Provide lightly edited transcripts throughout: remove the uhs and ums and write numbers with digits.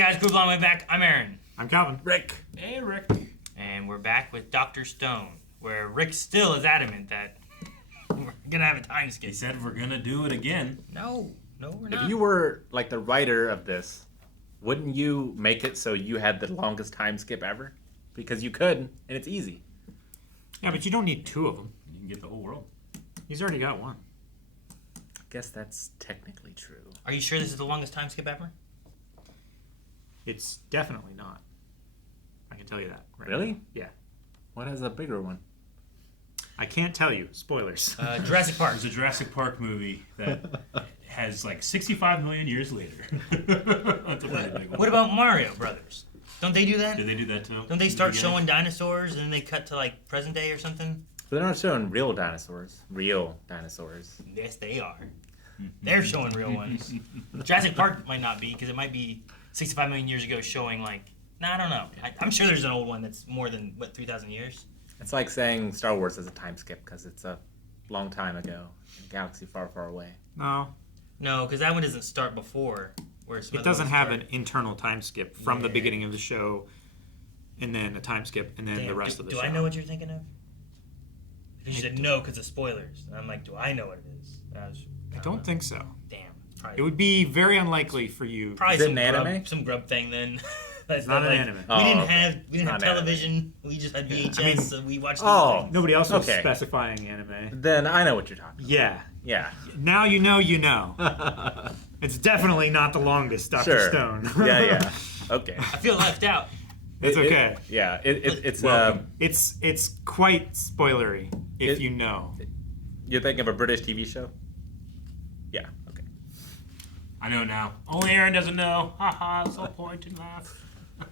guys, group long way back. I'm Aaron. I'm Calvin. Rick. Hey, Rick. And we're back with Dr. Stone, where Rick still is adamant that we're gonna have a time skip. He said we're gonna do it again. No, we're not. If you were like the writer of this, wouldn't you make it so you had the longest time skip ever? Because you could, and it's easy. Yeah, but you don't need two of them. You can get the whole world. He's already got one. I guess that's technically true. Are you sure this is the longest time skip ever? It's definitely not. I can tell you that. Right Really? now. Yeah. What has a bigger one? I can't tell you. Spoilers. Jurassic Park. There's a Jurassic Park movie that has like 65 million years later. That's a pretty big one. What about Mario Brothers? Don't they do that? Did they do that too? Don't they start showing dinosaurs and then they cut to like present day or something? But they're not showing real dinosaurs. Real dinosaurs. Yes, they are. They're showing real ones. Jurassic Park might not be, because it might be 65 million years ago showing like... I don't know. I'm sure there's an old one that's more than, 3,000 years? It's like saying Star Wars is a time skip because it's a long time ago in a galaxy far, far away. No. No, because that one doesn't start before. It doesn't have an internal time skip from the beginning of the show, and then a time skip, and then the rest of the show. Do I know what you're thinking of? Because you said no because of spoilers. And I'm like, do I know what it is? I don't think so. Damn. It would be very unlikely for you. Probably Is it an anime? Some grub thing then. It's not an anime. We didn't have television. Anime. We just had VHS, so we watched things. Nobody else was specifying anime. Then I know what you're talking about. Yeah. Yeah. Now you know you know. It's definitely not the longest, Dr. Sure. Stone. Yeah. Okay. I feel left out. It's okay. It's It's quite spoilery if you know. You're thinking of a British TV show? Yeah. Okay. I know now. Only Aaron doesn't know. Haha, it's all point and laugh. I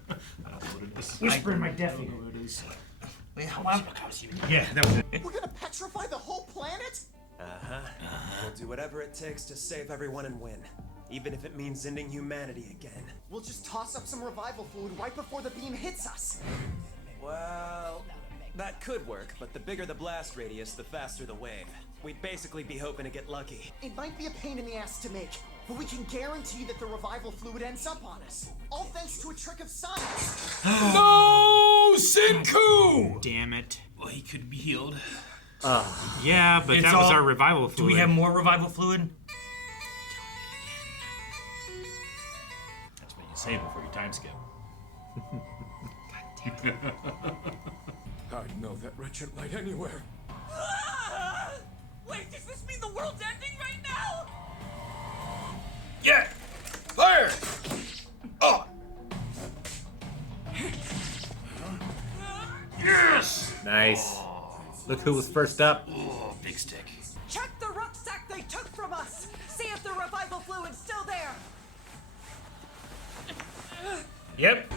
don't know what it is. Whisper in my deaf ear. I don't know what it is. Wait, Yeah, that was it. We're gonna petrify the whole planet? We'll do whatever it takes to save everyone and win. Even if it means ending humanity again. We'll just toss up some revival fluid right before the beam hits us. Well, that could work, but the bigger the blast radius, the faster the wave. We'd basically be hoping to get lucky. It might be a pain in the ass to make, but we can guarantee that the revival fluid ends up on us. All thanks to a trick of science. No! Senku! Damn it. Well, he could be healed. Yeah, but that was our revival Do fluid. we have more revival fluid? That's what you say before your time skip. I'd know that wretched light anywhere. Wait, does this mean the world's ending right now? Yeah! Fire! Oh! Yes! Nice. Look who was first up. Oh, big stick. Check the rucksack they took from us. See if the revival fluid's still there. Yep.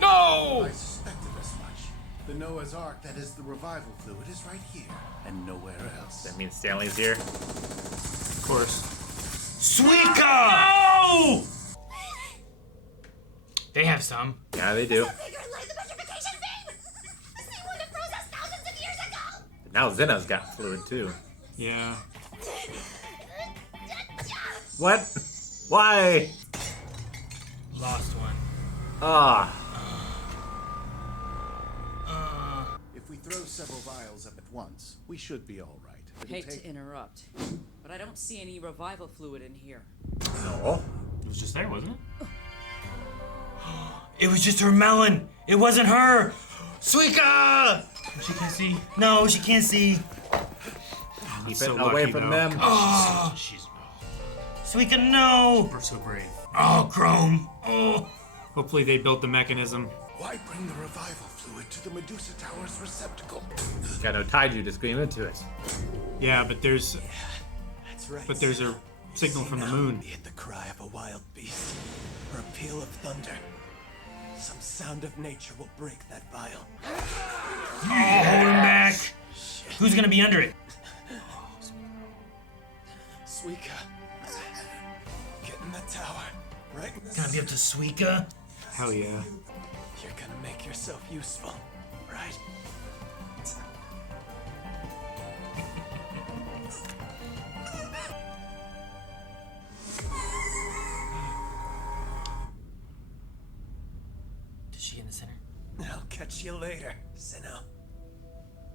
No! I suspected as much. The Noah's Ark, that is the revival fluid, is right here, and nowhere else. That means Stanley's here. Of course. Suika! No! They have some. Yeah, they do. Bigger like the petrification beam. The same one that froze us thousands of years ago. But now Zeno's got fluid too. Yeah. What? Why? Lost one. Ah. If we throw several vials up at once, we should be all right. It'll Hate take- to interrupt, but I don't see any revival fluid in here. No. It was just there, wasn't it? It was just her melon. It wasn't her. Suika! She can't see. No, she can't see. Keep it so away lucky, from though. them. She's Suika, no. so brave. Oh, Chrome. Oh. Hopefully they built the mechanism. Why bring the revival fluid to the Medusa Tower's receptacle? Got no taiju to scream into it. Yeah, but there's That's right. a signal from the moon. Be it the cry of a wild beast, or a peal of thunder. Some sound of nature will break that vial. Oh, hold him back. Who's gonna be under it? Suika. Get in the tower. Right in the Gonna be up to Suika? Hell yeah. You're gonna make yourself useful, right? center. I'll catch you later, Sinnoh.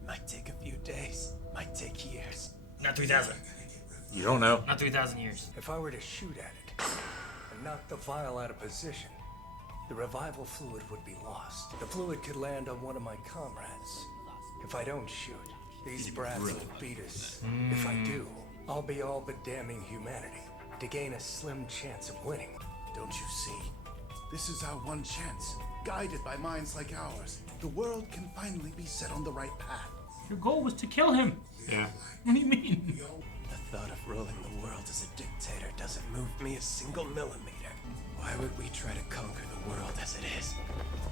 Might take a few days, might take years. Not 3,000. You don't know. Not 3,000 years. If I were to shoot at it and knock the vial out of position, the revival fluid would be lost. The fluid could land on one of my comrades. If I don't shoot, these brats will beat us. If I do, I'll be all but damning humanity to gain a slim chance of winning. Don't you see? This is our one chance. Guided by minds like ours, the world can finally be set on the right path. Your goal was to kill him. Yeah. What do you mean? The thought of ruling the world as a dictator doesn't move me a single millimeter. Why would we try to conquer the world as it is,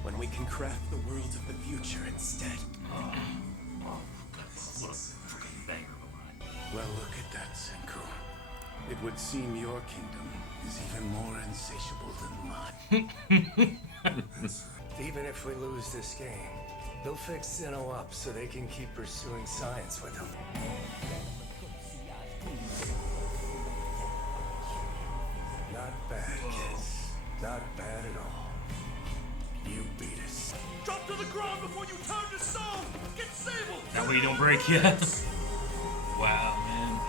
when we can craft the world of the future instead? What a fucking banger of a line. Well, look at that, Senku. It would seem your kingdom is even more insatiable than mine. Even if we lose this game, they'll fix Sinnoh up so they can keep pursuing science with him. Not bad, kids. Not bad at all. You beat us. Drop to the ground before you turn to stone! Get Sable! That way you don't break yet. Wow, man.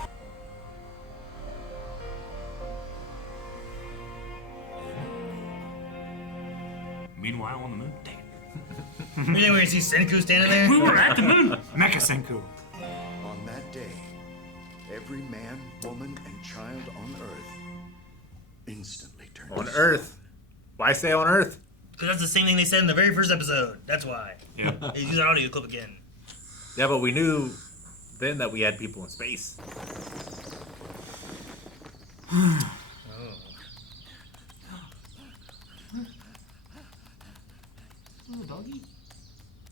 Meanwhile, on the moon. Damn. You think we're gonna see Senku standing there? We were at the moon. Mecha Senku. On that day, every man, woman, and child on Earth instantly turned On to Earth. Why say on Earth? Because that's the same thing they said in the very first episode. That's why. Yeah. They use that audio clip again. Yeah, but we knew then that we had people in space. Little doggy.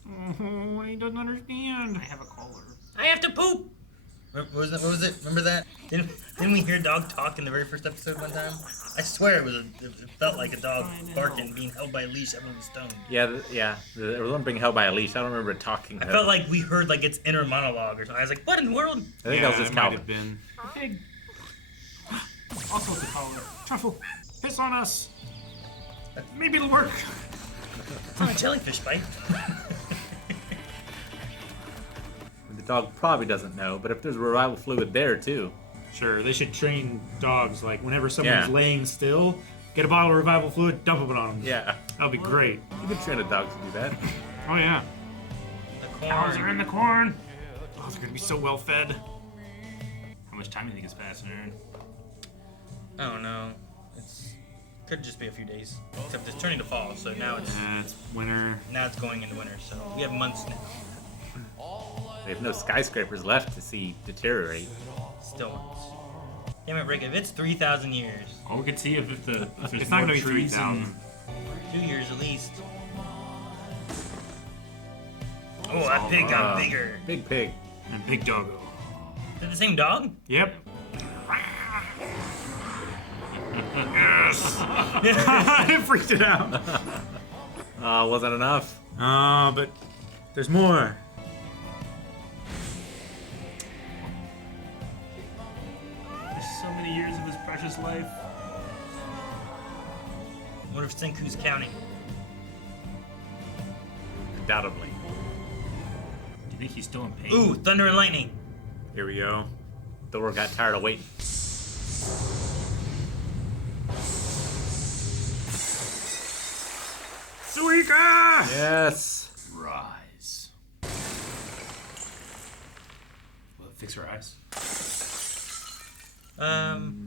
Oh, he doesn't understand. I have a collar. I have to poop. What was it? Remember that? Didn't we hear a dog talk in the very first episode one time? I swear it felt like a dog barking, being held by a leash, everyone was stoned. Yeah, there was one being held by a leash. I don't remember it talking. I felt like we heard like its inner monologue or something. I was like, what in the world? I think that was just it might Calvin. have been. Pig. Also the collar. Truffle, piss on us. Maybe it'll work. It's not a jellyfish bite. The dog probably doesn't know, but if there's revival fluid there too. Sure, they should train dogs like whenever someone's Yeah. laying still, get a bottle of revival fluid, dump it on them. Yeah. That'll be great. You could train a dog to do that. Oh yeah. The Cows are in the corn. Oh, they're gonna be so well fed. How much time do you think is passing, Aaron? I don't know. Could just be a few days. Except it's turning to fall, so now it's winter. Now it's going into winter, so we have months now. They have no skyscrapers left to see deteriorate. Still months. Damn it, Rick, if it's 3,000 years. All we could see if there's It's more not gonna be trees 3,000. 2 years at least. Oh, that pig got bigger. Big pig. And big doggo. Is it the same dog? Yep. Yes! It freaked it out. Wasn't enough. But there's more. There's so many years of his precious life. What if Senku's counting? Undoubtedly. Do you think he's still in pain? Ooh, thunder and lightning. Here we go. Thor got tired of waiting. Suika! Yes. Rise. Will it fix her eyes?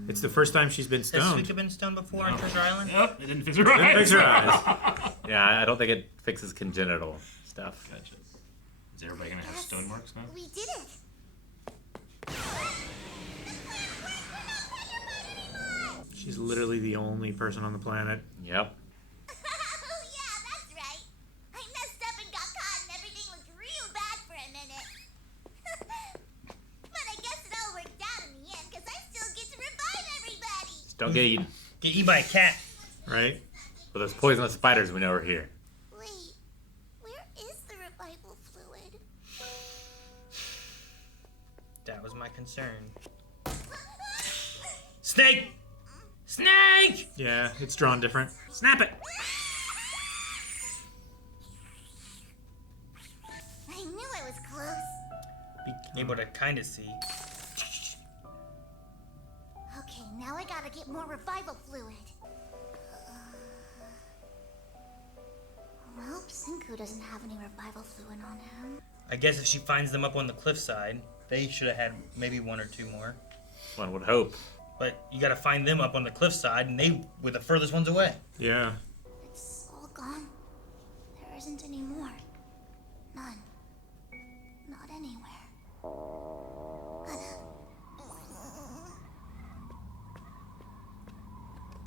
It's the first time she's been Has stoned. Suika been stoned before on Treasure Island? Yep, it didn't fix her eyes. Didn't fix her eyes. Yeah, I don't think it fixes congenital stuff. Gotcha. Is everybody gonna have stone marks now? We did it. She's literally the only person on the planet. Yep. Oh yeah, that's right. I messed up and got caught and everything looked real bad for a minute. But I guess it all worked out in the end because I still get to revive everybody. Just don't get eaten. Get eaten by a cat. Right? But those poisonous spiders we know are here. Wait, where is the revival fluid? That was my concern. Snake! Snake! Yeah, it's drawn different. Snap it! able to kind of see. Okay, now I gotta get more revival fluid. Well, Senku doesn't have any revival fluid on him. I guess if she finds them up on the cliffside, they should have had maybe 1 or 2 more. One would hope. But you gotta find them up on the cliffside, and they were the furthest ones away. Yeah. It's all gone. There isn't any more. None. Not anywhere.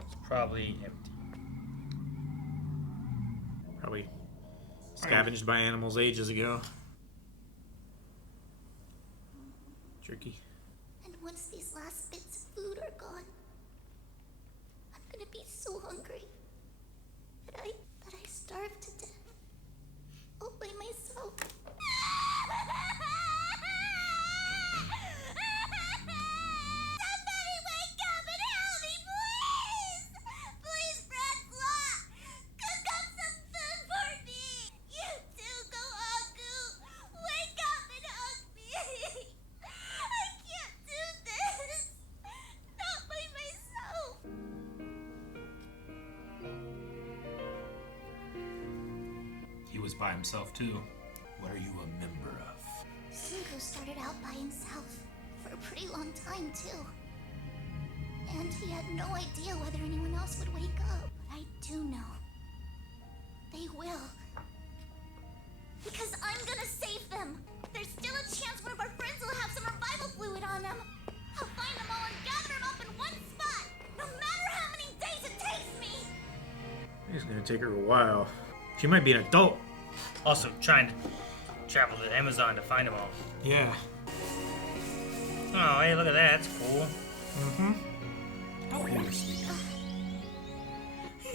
It's probably empty. Probably scavenged by animals ages ago. Jerky. And once these last bits of food are gone, I'm gonna be so hungry that I starve to death. All by myself. Somebody wake up and help me, please! Please, Francois! Cook up some food for me! You too, go Aku! Wake up and hug me! I can't do this! Not by myself! He was by himself too. What are you a member of? Senku started out by himself for a pretty long time, too. And he had no idea whether anyone else would wake up. But I do know. They will. Because I'm gonna save them. There's still a chance one of our friends will have some revival fluid on them. I'll find them all and gather them up in one spot, no matter how many days it takes me. It's gonna take her a while. She might be an adult. Also, trying to travel to Amazon to find them all. Yeah. Oh, hey, look at that. That's cool.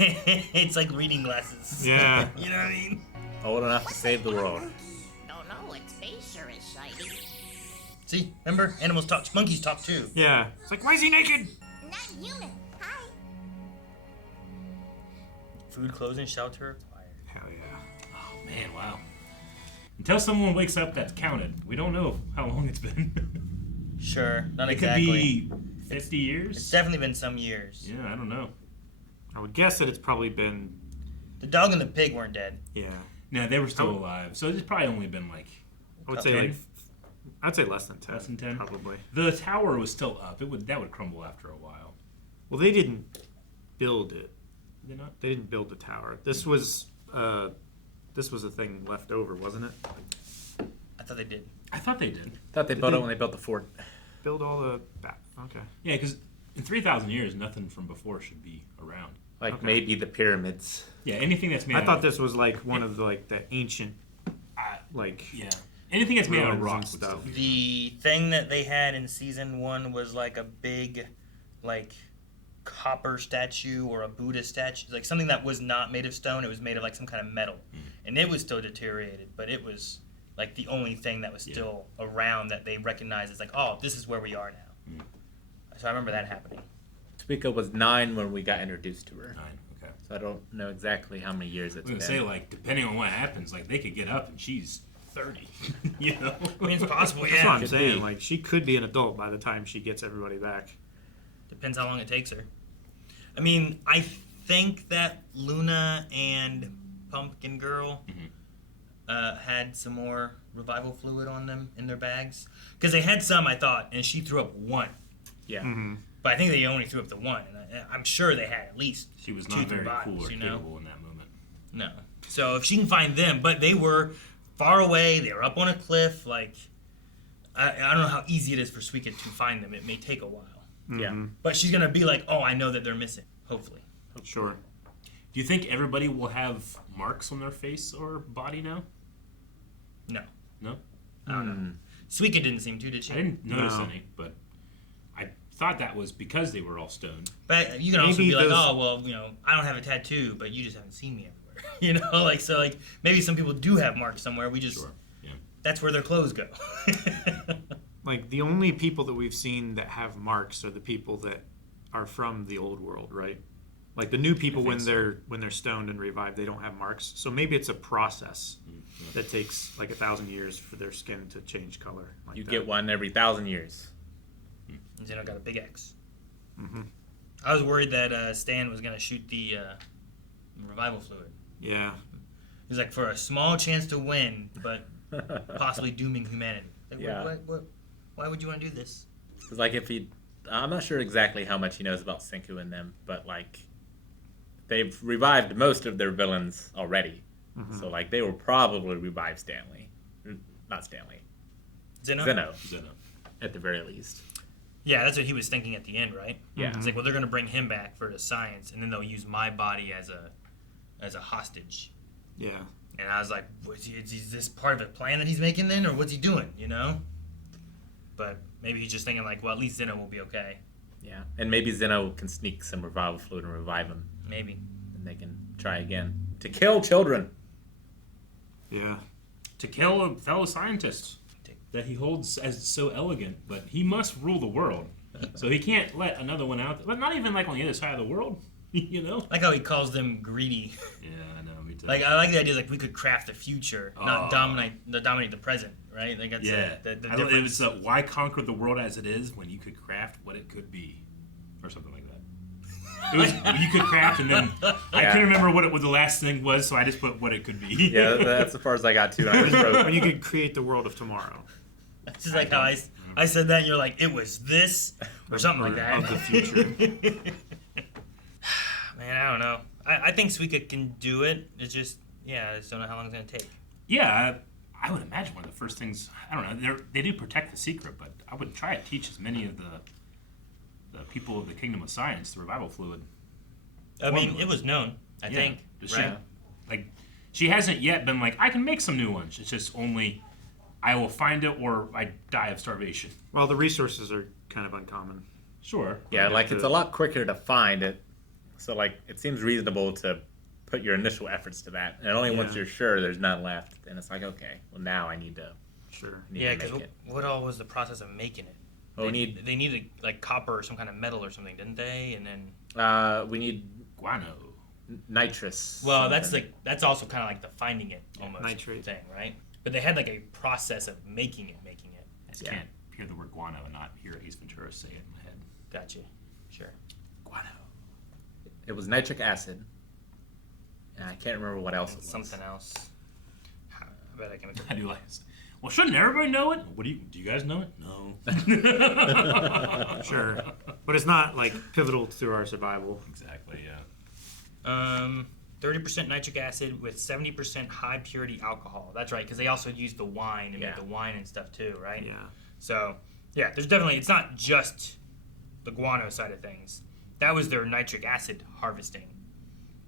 It's like reading glasses. Yeah. You know what I mean? Old enough to save the world. Don't know, its face sure is shiny. See, remember? Animals talk, monkeys talk too. Yeah. It's like, why is he naked? Not human. Hi. Food, clothes, and shelter acquired. Hell yeah. Oh man, wow. Until someone wakes up that's counted. We don't know how long it's been. Sure, not It exactly. could be 50 years. It's definitely been some years. Yeah, I don't know. I would guess that it's probably been. The dog and the pig weren't dead. Yeah. No, they were still alive. So it's probably only been like I would say 10. like. I'd say less than 10. Less than 10? Probably. The tower was still up. That would crumble after a while. Well, they didn't build it. Did they not? They didn't build the tower. This was a thing left over, wasn't it? I thought they did. I thought they did. Thought they built it when they built the fort. Build all the. Okay. Yeah, because in 3,000 years, nothing from before should be around. Like Okay. maybe the pyramids. Yeah, anything that's made I out thought of, this was like one of the the ancient yeah. Anything that's made out of ruins rock and would still stuff. be. The thing that they had in season 1 was like a big, like, copper statue or a Buddha statue, like something that was not made of stone. It was made of like some kind of metal, and it was still deteriorated, but it was like the only thing that was still around that they recognized as like, oh, this is where we are now. So I remember that happening. Suika was 9 when we got introduced to her. 9, okay. So I don't know exactly how many years I it's was been. going to say, like, depending on what happens, like, they could get up and she's 30. You know? I mean, it's possible, That's what yeah. I'm saying. Like, she could be an adult by the time she gets everybody back. Depends how long it takes her. I mean, I think that Luna and Pumpkin Girl had some more revival fluid on them in their bags. Because they had some, I thought, and she threw up 1. Yeah. But I think they only threw up the 1. And I'm sure they had at least She was 2 not through very bodies, cool or you know? capable in that moment. No. So if she can find them, but they were far away, they were up on a cliff, like, I don't know how easy it is for Suika to find them. It may take a while. Yeah. But she's going to be like, oh, I know that they're missing, hopefully. Sure. Do you think everybody will have marks on their face or body now? No. No? I don't know. Suika didn't seem to, did she? I didn't notice No. any, but I thought that was because they were all stoned. But you can also Maybe be like, those- oh, well, you know, I don't have a tattoo, but you just haven't seen me everywhere. You know, like, so, like, maybe some people do have marks somewhere. We just, Sure. Yeah. that's where their clothes go. Like, the only people that we've seen that have marks are the people that are from the old world, right? Like, the new people, I think when they're stoned and revived, they don't have marks. So maybe it's a process that takes like 1,000 years for their skin to change color. Like You that. get one every 1,000 years. And Zeno got a big X. Mm-hmm. I was worried that Stan was gonna shoot the revival fluid. Yeah. He's like, for a small chance to win, but possibly dooming humanity. Like, Yeah. why would you want to do this? It's like if he, I'm not sure exactly how much he knows about Senku and them, but like they've revived most of their villains already. Mm-hmm. So like they will probably revive Stanley, not Stanley, Zeno? Zeno, at the very least. Yeah, that's what he was thinking at the end, right? Yeah. It's like, well, they're gonna bring him back for the science, and then they'll use my body as a hostage. Yeah. And I was like, is this part of a plan that he's making then, or what's he doing? You know? But maybe he's just thinking like, well, at least Zeno will be okay. Yeah, and maybe Zeno can sneak some revival fluid and revive him. Maybe. And they can try again to kill children. Yeah. To kill a fellow scientist that he holds as so elegant, but he must rule the world. So he can't let another one out. But not even like on the other side of the world, you know? Like how he calls them greedy. Yeah, I know, me too. Like, I like the idea like we could craft the future, not dominate the present, right? Like that's Yeah. the I love- difference. it was why conquer the world as it is when you could craft what it could be, or something like that. It was you could craft, and then I couldn't remember what the last thing was, so I just put what it could be. Yeah, that's as far as I got to. I just wrote, When you could create the world of tomorrow. It's just like how I said that, and you're like, it was this, or something like that. Of the future. Man, I don't know. I think Suika can do it. It's just, I just don't know how long it's going to take. Yeah, I would imagine one of the first things. I don't know. They do protect the secret, but I would try to teach as many of the people of the Kingdom of Science the revival fluid. I mean, it was known, I think. Does Right? She hasn't yet been like, I can make some new ones. It's just only I will find it or I die of starvation. Well, the resources are kind of uncommon. Sure. yeah, like it's a lot quicker to find it. So like it seems reasonable to put your initial efforts to that, and only once you're sure there's none left, then it's like, okay, well now I need to. Sure. Yeah, because what all was the process of making it? Well, they needed like copper or some kind of metal or something, didn't they? And then we need guano, nitrous. Well, something. that's also kind of like the finding it almost nitrate thing, right? But they had like a process of making it. I just can't hear the word guano and not hear Ace Ventura say it in my head. Gotcha. Sure. Guano. It was nitric acid, and I can't remember what else it was. Something else. I bet I can. I do like this. Well, shouldn't everybody know it? Do you guys know it? No. Sure. But it's not like pivotal to our survival. Exactly, yeah. 30% nitric acid with 70% high purity alcohol. That's right, because they also use the wine and make the wine and stuff too, right? Yeah. So, there's definitely, it's not just the guano side of things. That was their nitric acid harvesting.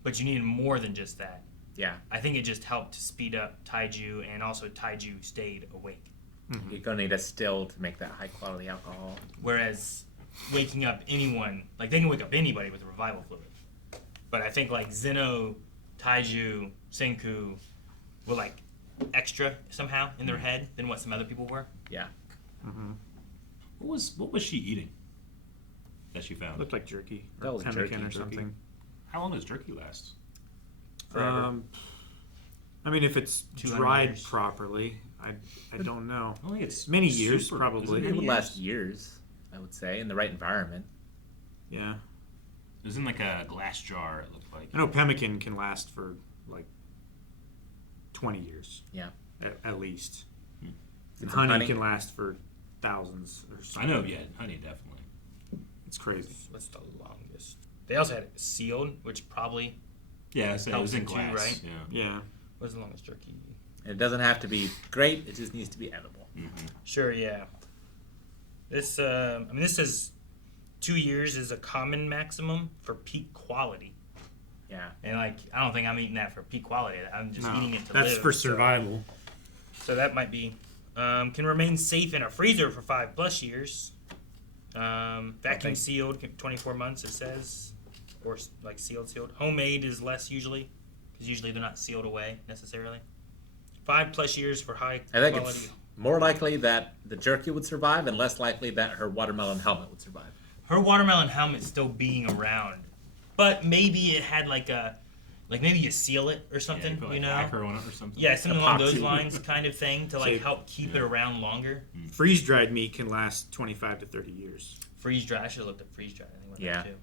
But you needed more than just that. Yeah. I think it just helped to speed up Taiju, and also Taiju stayed awake. Mm-hmm. You're gonna need a still to make that high quality alcohol. Whereas waking up anyone, like they can wake up anybody with a revival fluid. But I think like Zeno, Taiju, Senku were like extra somehow in their head than what some other people were. Yeah. Mm-hmm. What was she eating that she found? Looked like jerky. That was pemmican jerky, or something. How long does jerky last? Forever. I mean, if it's 200 dried years. properly, I don't know. I think it's many years super- probably. It would last years, I would say, in the right environment. Yeah. It was in like a glass jar, it looked like. I know pemmican can last for like 20 years. Yeah. At least. Get And some honey can last for thousands or I something. know, yeah, honey, definitely. It's crazy. What's the longest? They also had it sealed, which probably Yeah, so it helps was in it too, glass. right? Yeah. Yeah. What's the longest jerky? And it doesn't have to be great, it just needs to be edible. Mm-hmm. Sure, yeah. This, this says 2 years is a common maximum for peak quality. Yeah. And like, I don't think I'm eating that for peak quality. I'm just No, eating it to that's live. for survival. So that might be. Can remain safe in a freezer for 5+ years. Vacuum sealed, 24 months it says, or like sealed. Homemade is less usually, because usually they're not sealed away necessarily. 5+ years for high I think quality. it's more likely that the jerky would survive and less likely that her watermelon helmet would survive. Her watermelon helmet still being around, but maybe it had like Like maybe you seal it or something, put, you like, know? lacquer on it or something. Yeah, something along those Epoxy. lines kind of thing to like So- help keep it around longer. Freeze-dried meat can last 25 to 30 years. Freeze dry. I should have looked at freeze dry. I think about Yeah. that too.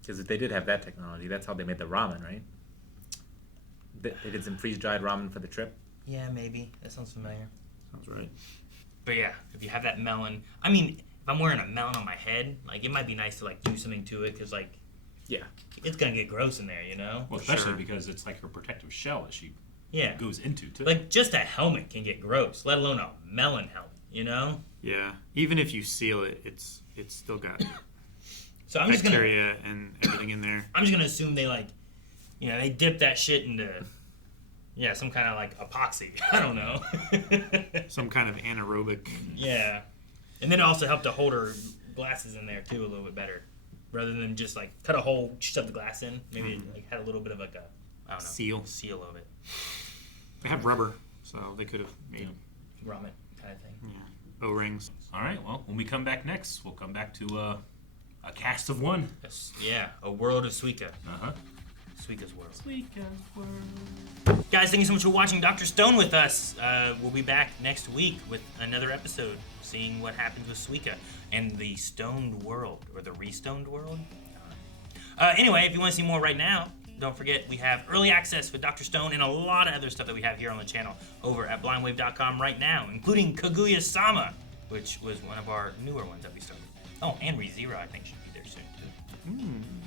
Because they did have that technology. That's how they made the ramen, right? They did some freeze-dried ramen for the trip. Yeah, maybe. That sounds familiar. Sounds right. But yeah, if you have that melon, I mean, if I'm wearing a melon on my head, like it might be nice to like do something to it because like Yeah. it's gonna get gross in there, you know? Well, especially Sure. because it's like her protective shell that she Yeah. goes into too. Like just a helmet can get gross, let alone a melon helmet, you know? Yeah. Even if you seal it, it's still got So I'm just gonna bacteria and everything in there. I'm just gonna assume they like, you know, they dip that shit into, yeah, some kind of like epoxy. I don't know. Some kind of anaerobic. Yeah, and then it also helped to hold her glasses in there too a little bit better, rather than just like cut a hole, shove the glass in. Maybe it like, had a little bit of like a, I don't know, seal of it, They have rubber, so they could have made ramen kind of thing. O-rings. All right. Well, when we come back next, we'll come back to a cast of one. Yeah, a world of Suika. Uh-huh. Suika's world. Suika's world. Guys, thank you so much for watching Dr. Stone with us. We'll be back next week with another episode, seeing what happens with Suika and the stoned world, or the restoned world. Anyway, if you want to see more right now, don't forget we have early access with Dr. Stone and a lot of other stuff that we have here on the channel over at blindwave.com right now, including Kaguya-sama, which was one of our newer ones that we started. Oh, and ReZero, I think, should be there soon, too.